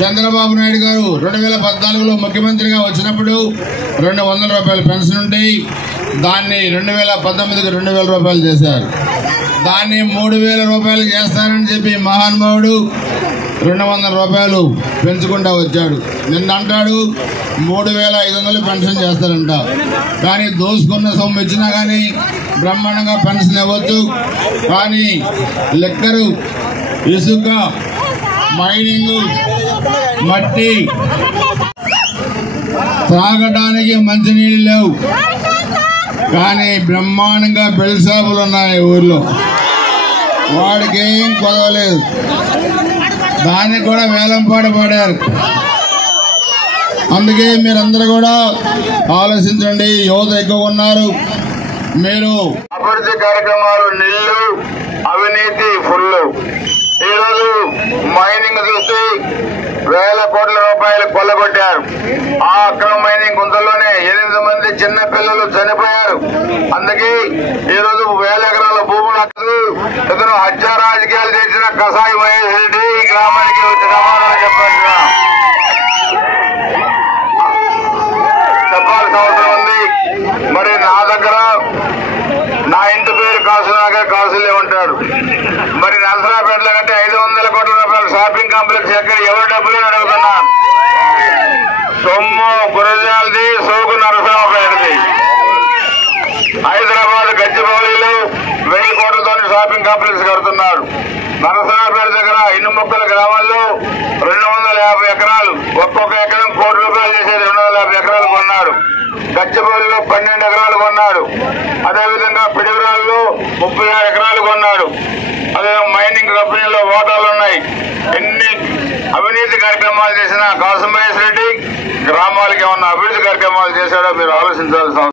చంద్రబాబు నాయుడు గారు 2014లో ముఖ్యమంత్రిగా వచ్చినప్పుడు 200 రూపాయల పెన్షన్ ఉంటే దాన్ని 2019కి 2000 రూపాయలు చేశారు. దాన్ని 3000 రూపాయలు చేస్తానని చెప్పి మహానుభావుడు 200 రూపాయలు పెంచుకుంటా వచ్చాడు. నిన్న అంటాడు 3500 పెన్షన్ చేస్తారంట. కానీ దోసుకున్న సొమ్ము ఇచ్చినా కానీ బ్రహ్మాండంగా పెన్షన్ ఇవ్వచ్చు. కానీ లెక్కరు, ఇసుక, మైనింగ్, మట్టి, త్రాగడానికి మంచినీళ్ళు లేవు. కానీ బ్రహ్మాండంగా బెల్ షాపులు ఉన్నాయి ఊర్లో. వాడికి ఏం కొదవలేదు. దానికి కూడా వేలంపాట పాడారు. అందుకే మీరందరూ కూడా ఆలోచించండి. యువత ఎక్కువ ఉన్నారు. మీరు అభివృద్ధి కార్యక్రమాలు నిల్లు, అవినీతి ఫుల్. ఈరోజు మైనింగ్ చూసి వేల కోట్ల రూపాయలు కొల్లగొట్టారు. ఆ అక్రమ మైనింగ్ గుంతల్లోనే 8 మంది చిన్న పిల్లలు చనిపోయారు. అందుకే ఈరోజు వేల ఎకరాల భూములు ఇతను హత్య రాజకీయాలు చేసిన కసాయి మహేష్ రెడ్డి ఈ గ్రామానికి వచ్చి సమాధానం చెప్పాల్సిన అవసరం ఉంది. మరి నా దగ్గర నా ఇంటి పేరు కాసునాగా కాసులే ఉంటాడు. మరి నరసరాపేటలో కంటే 500 కోట్ల రూపాయల షాపింగ్ కాంప్లెక్స్ ఎక్కడ ఎవరి డబ్బులు అడుగుతున్నాను. సొమ్ము గురజాలది, సోకు నరసరాపేటది. హైదరాబాద్ గచ్చిబౌలిలో 1000 కోట్లతో షాపింగ్ కాంప్లెక్స్ కడుతున్నాడు. నరసరాపేట దగ్గర ఇనుముక్కల గ్రామాల్లో 250 ఎకరాలు, ఒక్కొక్క ఎకరం ₹1 చేసేది 250 ఎకరాలు కొన్నాడు. గచ్చిబౌలిలో 12 ఎకరాలు కొన్నాడు. అదేవిధంగా పిడిగురాల్లో 36 ఎకరాలు కొన్నాడు. అదే మైనింగ్ కంపెనీలో ఓటాలున్నాయి. ఎన్ని అవినీతి కార్యక్రమాలు చేసిన కాసు మహేష్ రెడ్డి గ్రామాలకి ఏమన్నా అభివృద్ధి కార్యక్రమాలు చేశాడో మీరు ఆలోచించాల్సిన